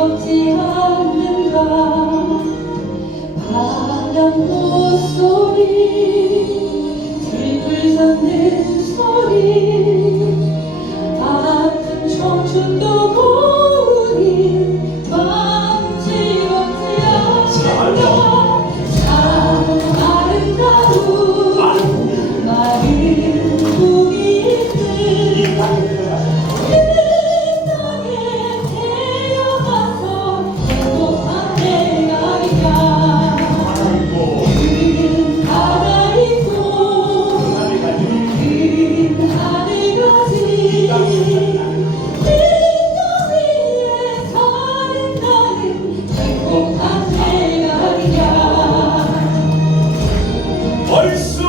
즐겁지 않는가. 바람 꽃소리 들불 젓는 소리 아픈 청춘도 고우니 마음 즐겁지 않는가. 참 아름다운 마른 꿈이 있는 벌써